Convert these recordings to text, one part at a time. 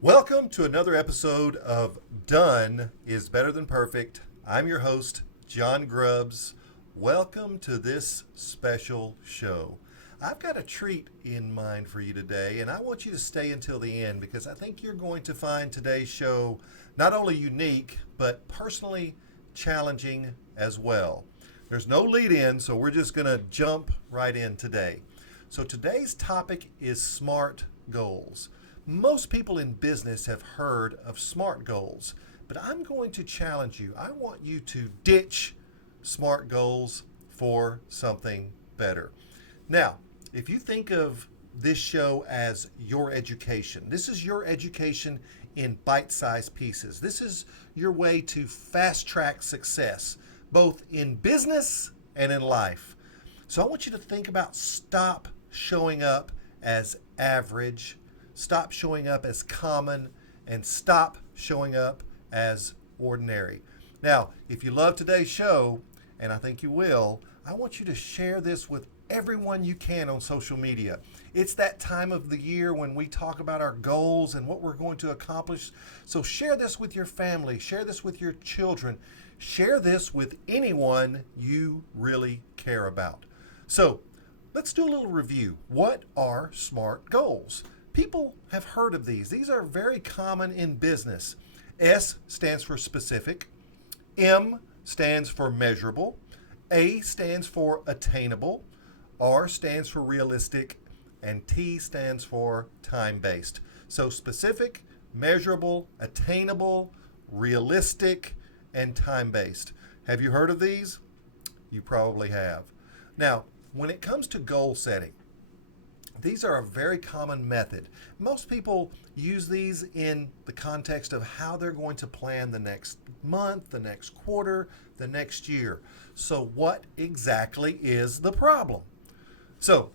Welcome to another episode of Done is Better Than Perfect. I'm your host, John Grubbs. Welcome to this special show. I've got a treat in mind for you today, and I want you to stay until the end because I think you're going to find today's show not only unique, but personally challenging as well. There's no lead in, so we're just going to jump right in today. So today's topic is SMART goals. Most people in business have heard of SMART goals, but I'm going to challenge you. I want you to ditch SMART goals for something better. Now, if you think of this show as your education, this is your education in bite-sized pieces. This is your way to fast-track success, both in business and in life. So I want you to think about stop showing up as average, stop showing up as common, and stop showing up as ordinary. Now, if you love today's show, and I think you will, I want you to share this with everyone you can on social media. It's that time of the year when we talk about our goals and what we're going to accomplish. So share this with your family, share this with your children, share this with anyone you really care about. So let's do a little review. What are SMART goals? People have heard of these. These are very common in business. S stands for specific. M stands for measurable. A stands for attainable. R stands for realistic. And T stands for time-based. So specific, measurable, attainable, realistic, and time-based. Have you heard of these? You probably have. Now, when it comes to goal setting, these are a very common method. Most people use these in the context of how they're going to plan the next month, the next quarter, the next year. So what exactly is the problem? So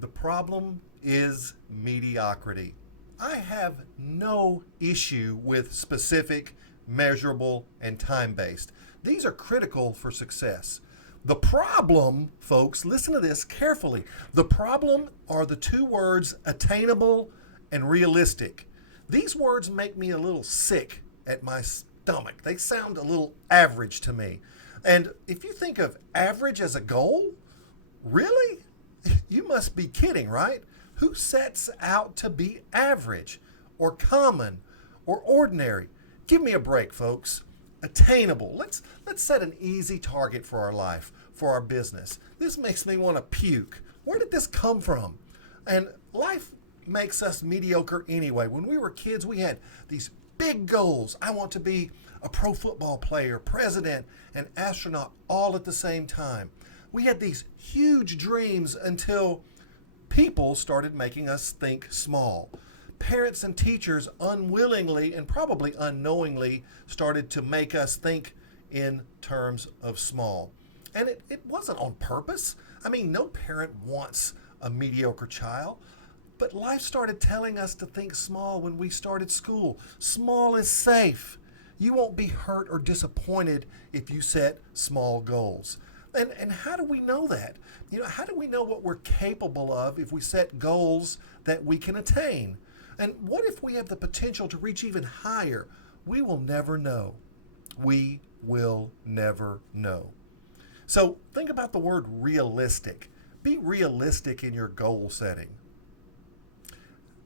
the problem is mediocrity. I have no issue with specific, measurable, and time-based. These are critical for success. The problem, folks, listen to this carefully. The problem are the two words attainable and realistic. These words make me a little sick at my stomach. They sound a little average to me. And if you think of average as a goal, really? You must be kidding, right? Who sets out to be average or common or ordinary? Give me a break, folks. Attainable. Let's set an easy target for our life, for our business. This makes me want to puke. Where did this come from? And life makes us mediocre anyway. When we were kids, we had these big goals. I want to be a pro football player, president, and astronaut all at the same time. We had these huge dreams until people started making us think small. Parents and teachers unwillingly and probably unknowingly started to make us think in terms of small. And it wasn't on purpose. I mean, no parent wants a mediocre child. But life started telling us to think small when we started school. Small is safe. You won't be hurt or disappointed if you set small goals. And how do we know that? How do we know what we're capable of if we set goals that we can attain? And what if we have the potential to reach even higher? We will never know. We will never know. So think about the word realistic. Be realistic in your goal setting.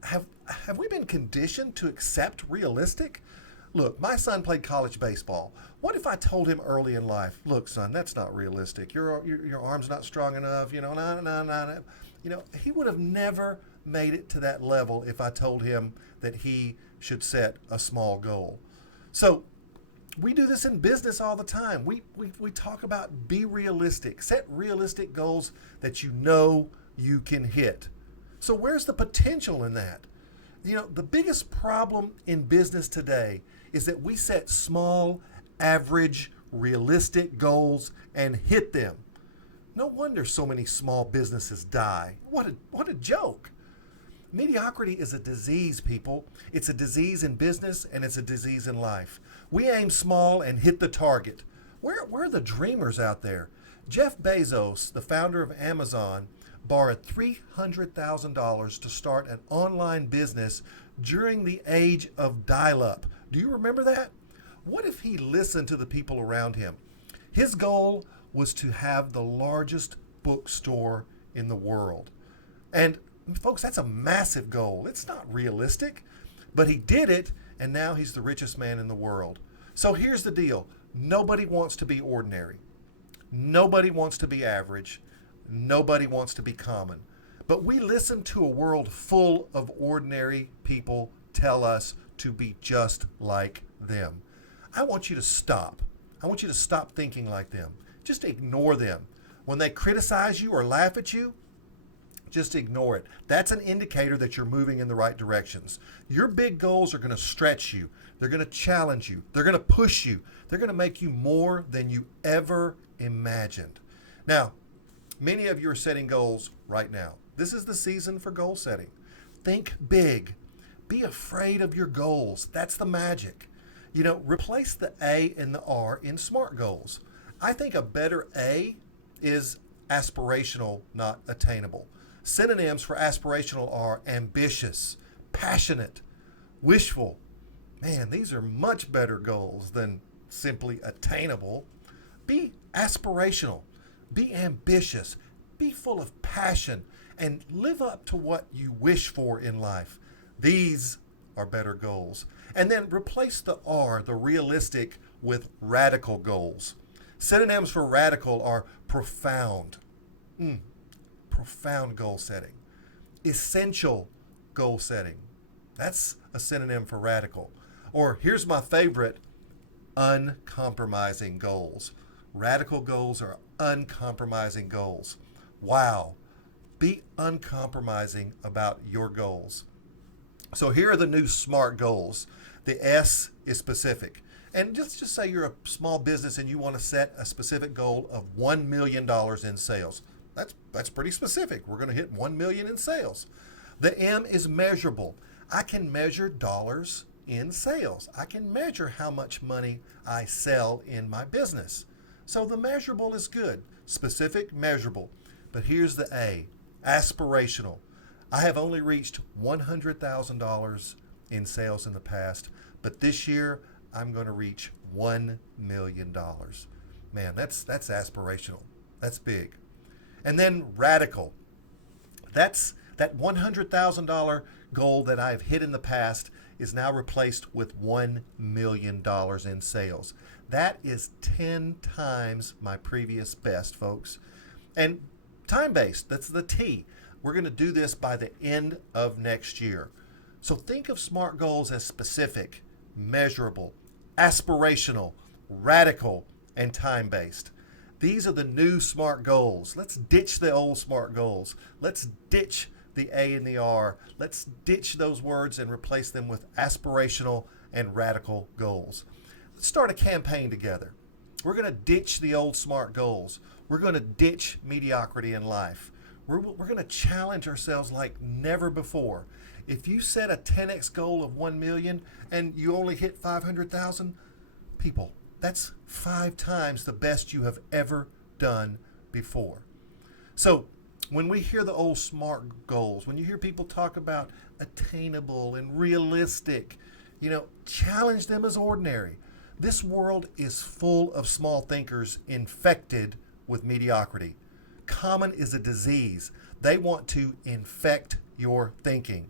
Have we been conditioned to accept realistic? Look, my son played college baseball. What if I told him early in life, look, son, that's not realistic. Your arm's not strong enough, no. He would have never made it to that level if I told him that he should set a small goal. So we do this in business all the time. We talk about be realistic. Set realistic goals that you know you can hit. So where's the potential in that? The biggest problem in business today is that we set small, average, realistic goals and hit them. No wonder so many small businesses die. What a joke. Mediocrity is a disease, people. It's a disease in business and it's a disease in life. We aim small and hit the target. Where are the dreamers out there? Jeff Bezos, the founder of Amazon, borrowed $300,000 to start an online business during the age of dial-up. Do you remember that? What if he listened to the people around him? His goal was to have the largest bookstore in the world. And folks, that's a massive goal. It's not realistic, but he did it, and now he's the richest man in the world. So here's the deal. Nobody wants to be ordinary. Nobody wants to be average. Nobody wants to be common. But we listen to a world full of ordinary people tell us to be just like them. I want you to stop. I want you to stop thinking like them. Just ignore them. When they criticize you or laugh at you, just ignore it. That's an indicator that you're moving in the right directions. Your big goals are going to stretch you. They're going to challenge you. They're going to push you. They're going to make you more than you ever imagined. Now, many of you are setting goals right now. This is the season for goal setting. Think big. Be afraid of your goals. That's the magic. Replace the A and the R in SMART goals. I think a better A is aspirational, not attainable. Synonyms for aspirational are ambitious, passionate, wishful. Man, these are much better goals than simply attainable. Be aspirational, be ambitious, be full of passion, and live up to what you wish for in life. These are better goals. And then replace the R, the realistic, with radical goals. Synonyms for radical are profound. Profound goal setting. Essential goal setting. That's a synonym for radical. Or here's my favorite, uncompromising goals. Radical goals are uncompromising goals. Wow. Be uncompromising about your goals. So here are the new SMART goals. The S is specific. And just say you're a small business and you want to set a specific goal of $1 million in sales. That's pretty specific. We're going to hit 1 million in sales. The M is measurable. I can measure dollars in sales. I can measure how much money I sell in my business. So the measurable is good. Specific, measurable. But here's the A, aspirational. I have only reached $100,000 in sales in the past, but this year I'm going to reach $1 million. Man, that's aspirational. That's big. And then radical. That's that $100,000 goal that I've hit in the past is now replaced with $1 million in sales. That is 10 times my previous best, folks. And time-based, that's the T. We're going to do this by the end of next year. So think of SMART goals as specific, measurable, aspirational, radical, and time-based. These are the new SMART goals. Let's ditch the old SMART goals. Let's ditch the A and the R. Let's ditch those words and replace them with aspirational and radical goals. Let's start a campaign together. We're going to ditch the old SMART goals. We're going to ditch mediocrity in life. We're going to challenge ourselves like never before. If you set a 10x goal of 1 million and you only hit 500,000 people, that's 5 times the best you have ever done before. So when we hear the old SMART goals, when you hear people talk about attainable and realistic, challenge them as ordinary. This world is full of small thinkers infected with mediocrity. Common is a disease. They want to infect your thinking.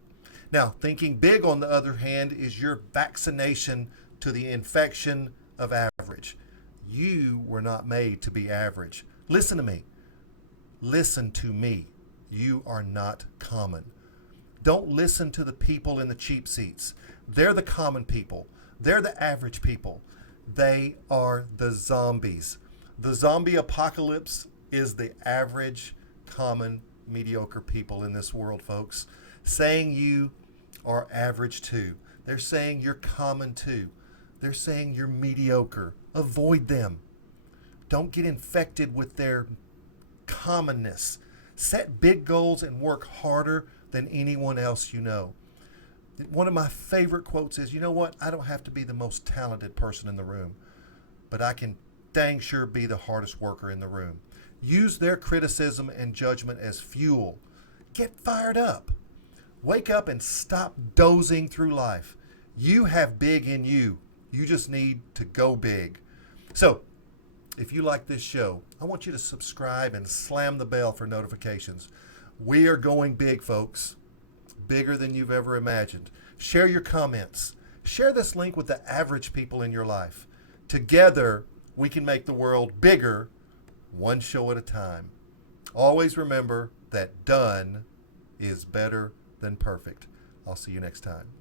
Now, thinking big, on the other hand, is your vaccination to the infection of average. You were not made to be average. Listen to me. Listen to me. You are not common. Don't listen to the people in the cheap seats. They're the common people. They're the average people. They are the zombies. The zombie apocalypse is the average, common, mediocre people in this world, folks. Saying you are average too. They're saying you're common too. They're saying you're mediocre. Avoid them. Don't get infected with their commonness. Set big goals and work harder than anyone else you know. One of my favorite quotes is, you know what? I don't have to be the most talented person in the room, but I can dang sure be the hardest worker in the room. Use their criticism and judgment as fuel. Get fired up. Wake up and stop dozing through life. You have big in you. You just need to go big. So, if you like this show, I want you to subscribe and slam the bell for notifications. We are going big, folks. Bigger than you've ever imagined. Share your comments. Share this link with the average people in your life. Together, we can make the world bigger, one show at a time. Always remember that done is better than perfect. I'll see you next time.